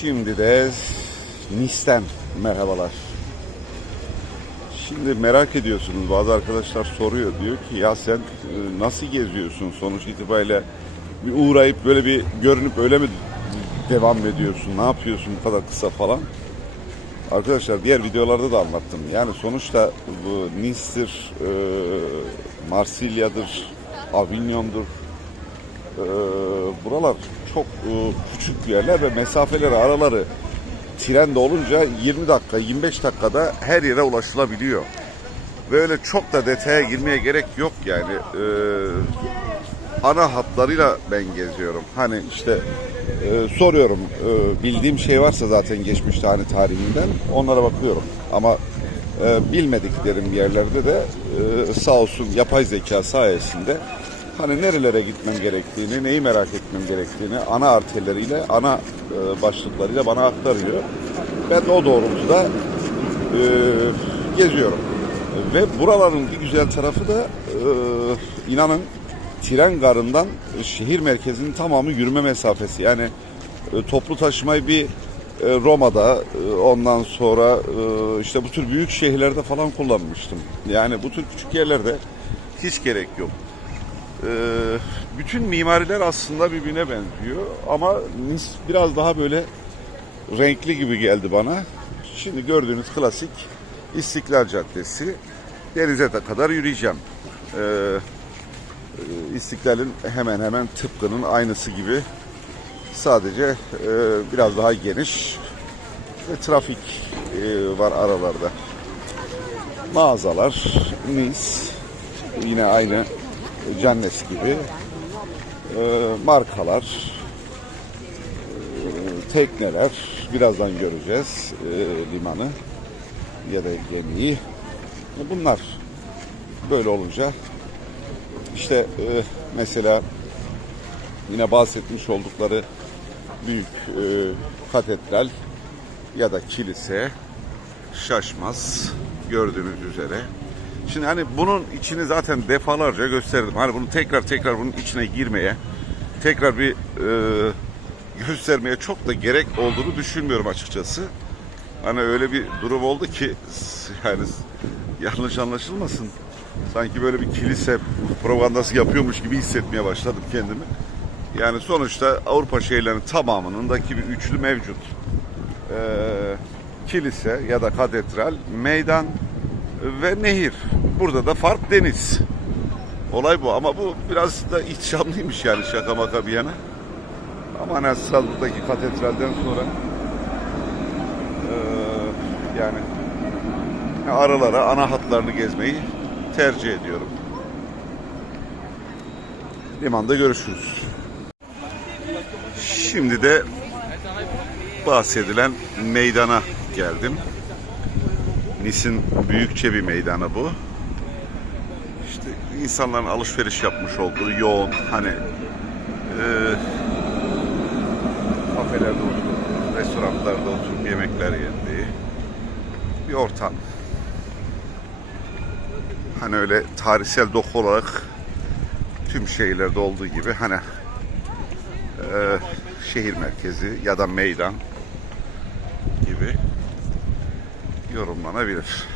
Şimdi de Nis'ten merhabalar. Şimdi merak ediyorsunuz bazı arkadaşlar soruyor diyor ki ya sen e, nasıl geziyorsun sonuç itibariyle bir uğrayıp böyle bir görünüp öyle mi devam ediyorsun ne yapıyorsun bu kadar kısa falan. Arkadaşlar diğer videolarda da anlattım. Yani sonuçta bu Nice'tir, e, Marsilya'dır, Avignon'dur. E, buralar çok e, küçük yerler ve mesafeleri araları trende olunca 20 dakika 25 dakikada her yere ulaşılabiliyor. Ve öyle çok da detaya girmeye gerek yok yani. E, ana hatlarıyla ben geziyorum. Hani işte e, soruyorum e, bildiğim şey varsa zaten geçmişte hani tarihinden onlara bakıyorum. Ama e, bilmediklerim yerlerde de e, sağ olsun yapay zeka sayesinde hani nerelere gitmem gerektiğini, neyi merak etmem gerektiğini ana arterleriyle, ana e, başlıklarıyla bana aktarıyor. Ben de o doğrultuda e, geziyorum. Ve buraların bir güzel tarafı da e, inanın tren garından şehir merkezinin tamamı yürüme mesafesi. Yani e, toplu taşımayı bir e, Roma'da e, ondan sonra e, işte bu tür büyük şehirlerde falan kullanmıştım. Yani bu tür küçük yerlerde hiç gerek yok. E, bütün mimariler aslında birbirine benziyor ama Nice biraz daha böyle renkli gibi geldi bana. Şimdi gördüğünüz klasik İstiklal Caddesi. Denize de kadar yürüyeceğim. Ee, İstiklal'in hemen hemen tıpkının aynısı gibi. Sadece e, biraz daha geniş ve trafik e, var aralarda. Mağazalar, Nice, yine aynı Cannes gibi. E, markalar, e, tekneler, birazdan göreceğiz e, limanı ya da gemiyi. Bunlar böyle olunca işte e, mesela yine bahsetmiş oldukları büyük e, katedral ya da kilise şaşmaz gördüğünüz üzere. Şimdi hani bunun içini zaten defalarca gösterdim. Hani bunu tekrar tekrar bunun içine girmeye, tekrar bir e, göstermeye çok da gerek olduğunu düşünmüyorum açıkçası. Hani öyle bir durum oldu ki yani yanlış anlaşılmasın. Sanki böyle bir kilise propagandası yapıyormuş gibi hissetmeye başladım kendimi. Yani sonuçta Avrupa şehirlerinin tamamındaki bir üçlü mevcut. Ee, kilise ya da katedral, meydan ve nehir. Burada da fark deniz. Olay bu ama bu biraz da ihtişamlıymış yani şaka maka bir yana. Ama hani Strasbourg'daki katedralden sonra eee, yani aralara, ana hatlarını gezmeyi tercih ediyorum. Limanda görüşürüz. Şimdi de bahsedilen meydana geldim. Nis'in büyükçe bir meydanı bu. İşte insanların alışveriş yapmış olduğu yoğun hani eee kafelerde oturup, restoranlarda oturup yemekler yendiği bir ortam. Hani öyle tarihsel doku olarak tüm şehirlerde olduğu gibi hani e, şehir merkezi ya da meydan gibi yorumlanabilir.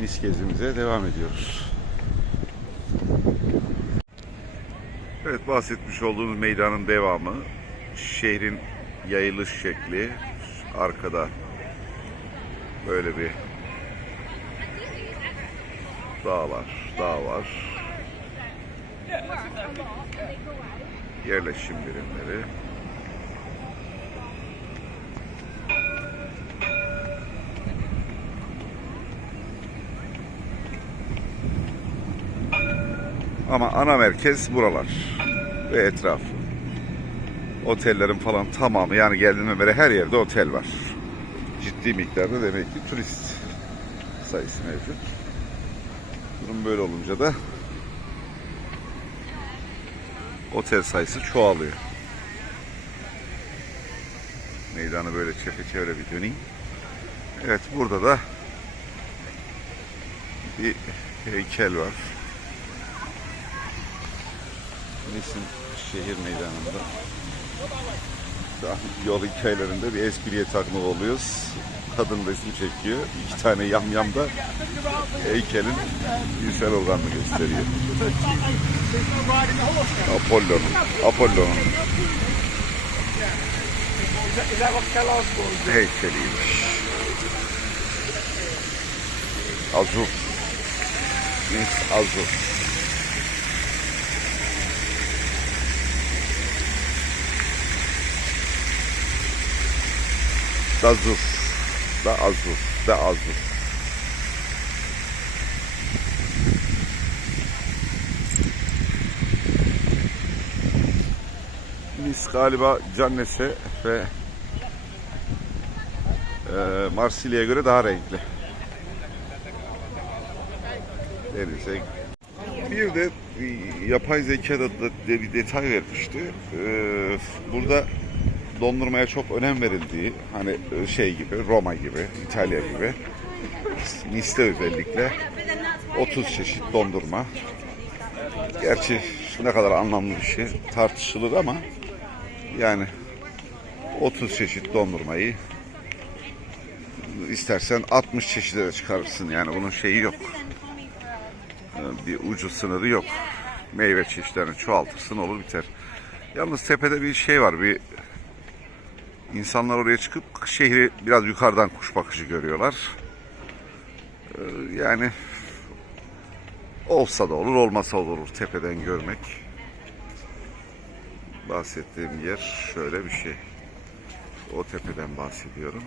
Mis gezimize devam ediyoruz. Evet bahsetmiş olduğumuz meydanın devamı. Şehrin yayılış şekli. Arkada böyle bir dağ var. Dağ var. Yerleşim birimleri. Ama ana merkez buralar ve etrafı. Otellerin falan tamamı yani geldiğimden beri her yerde otel var. Ciddi miktarda demek ki turist sayısı mevcut. Durum böyle olunca da otel sayısı çoğalıyor. Meydanı böyle çepeçevre bir döneyim. Evet burada da bir heykel var. Nice'in şehir meydanında. Daha yol hikayelerinde bir espriye takma oluyoruz. Kadın resim çekiyor. İki tane yamyam da heykelin cinsel organını gösteriyor. Apollon'un, Apollon'un heykeliymiş. Azur. Nice Azur. Dazur. Da Azur. Da Azur. Nice galiba Cannes'e ve e, Marsilya'ya göre daha renkli. Denize. Bir de e, yapay zekada da bir detay vermişti. E, burada dondurmaya çok önem verildiği, hani e, şey gibi, Roma gibi, İtalya gibi, Nice'de özellikle 30 çeşit dondurma. Gerçi ne kadar anlamlı bir şey tartışılır ama yani 30 çeşit dondurmayı istersen 60 çeşide de çıkarırsın yani bunun şeyi yok. Ee, Bir ucu sınırı yok. Meyve çeşitlerini çoğaltırsın olur biter. Yalnız tepede bir şey var. Bir insanlar oraya çıkıp şehri biraz yukarıdan kuş bakışı görüyorlar. Ee, Yani olsa da olur, olmasa olur tepeden görmek. Bahsettiğim yer şöyle bir şey. O tepeden bahsediyorum.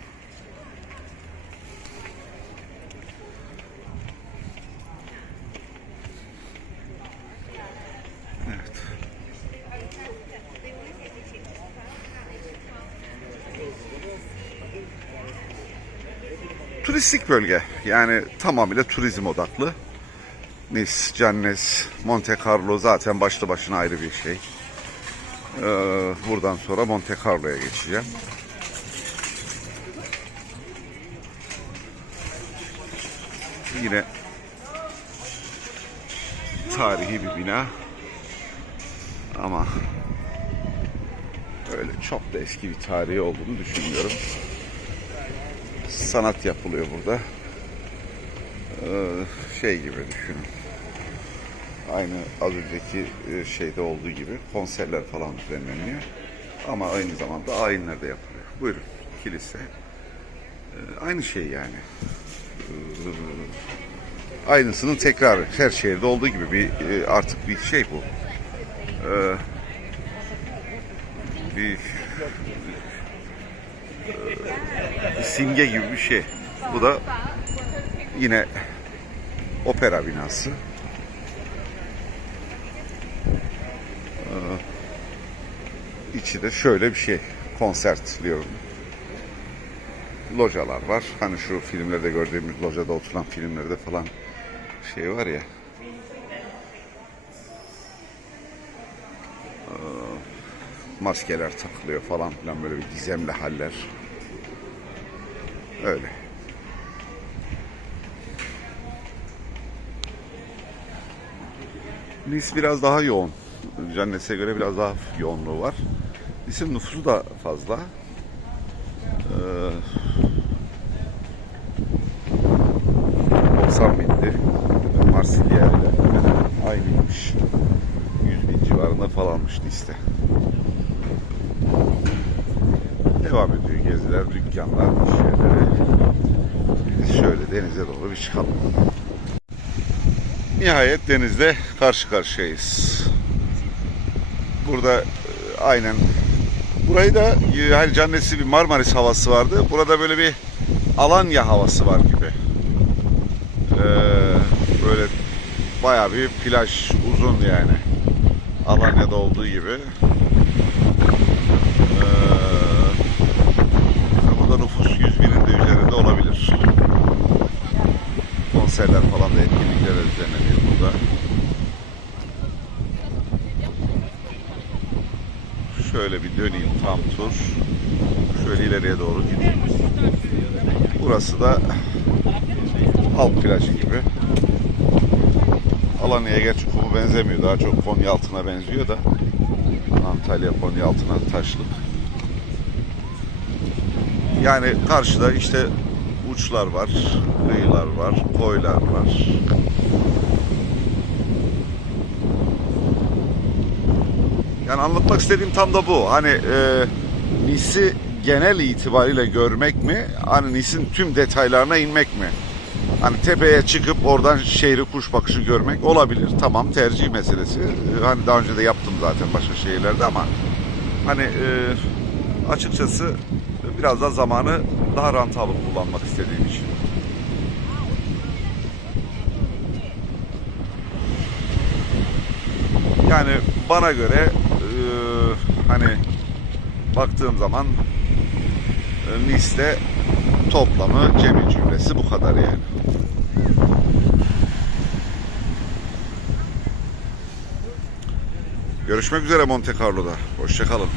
Turistik bölge. Yani tamamıyla turizm odaklı. Nice, Cannes, Monte Carlo zaten başlı başına ayrı bir şey. Ee, buradan sonra Monte Carlo'ya geçeceğim. Yine tarihi bir bina. Ama öyle çok da eski bir tarihi olduğunu düşünmüyorum. Sanat yapılıyor burada. Ee, şey gibi düşünün. Aynı az önceki e, şeyde olduğu gibi konserler falan düzenleniyor. Ama aynı zamanda ayinler de yapılıyor. Buyurun kilise. Ee, aynı şey yani. Ee, aynısının tekrarı. Her şehirde olduğu gibi bir e, artık bir şey bu. Ee, bir, simge gibi bir şey. Bu da yine opera binası. Ee, içi de şöyle bir şey. Konsert diyorum. Localar var. Hani şu filmlerde gördüğümüz locada oturan filmlerde falan şey var ya. Ee, maskeler takılıyor falan filan böyle bir gizemli haller. Öyle. Nice biraz daha yoğun. Cannes'e göre biraz daha yoğunluğu var. Nice'in nüfusu da fazla. Ee, 90 bindi. Marsilya ile aynıymış. 100 bin civarında falanmış Nice'de. Devam ediyor geziler, dükkanlar. Biz denize doğru bir çıkalım. Nihayet denizde karşı karşıyayız. Burada e, aynen burayı da e, hani cannesi bir Marmaris havası vardı. Burada böyle bir Alanya havası var gibi. Ee, böyle bayağı bir plaj uzun yani. Alanya'da olduğu gibi. Ee, burada nüfus 100 binin de üzerinde olabilir. Konserler falan da etkinlikler düzenleniyor burada. Şöyle bir döneyim tam tur. Şöyle ileriye doğru gideyim. Burası da halk plajı gibi. Alanya'ya gerçi kumu benzemiyor. Daha çok Konyaaltı'na benziyor da. Antalya Konyaaltı'na taşlık. Yani karşıda işte uçlar var, kıyılar var, koylar var. Yani anlatmak istediğim tam da bu. Hani e, Nis'i genel itibariyle görmek mi? Hani Nis'in tüm detaylarına inmek mi? Hani tepeye çıkıp oradan şehri kuş bakışı görmek olabilir. Tamam tercih meselesi. E, Hani daha önce de yaptım zaten başka şehirlerde ama hani e, açıkçası biraz da zamanı daha rantabıl kullanmak istediğim için. Yani bana göre e, hani baktığım zaman e, Nice'de toplamı cemi cümlesi bu kadar yani. Görüşmek üzere Monte Carlo'da. Hoşçakalın.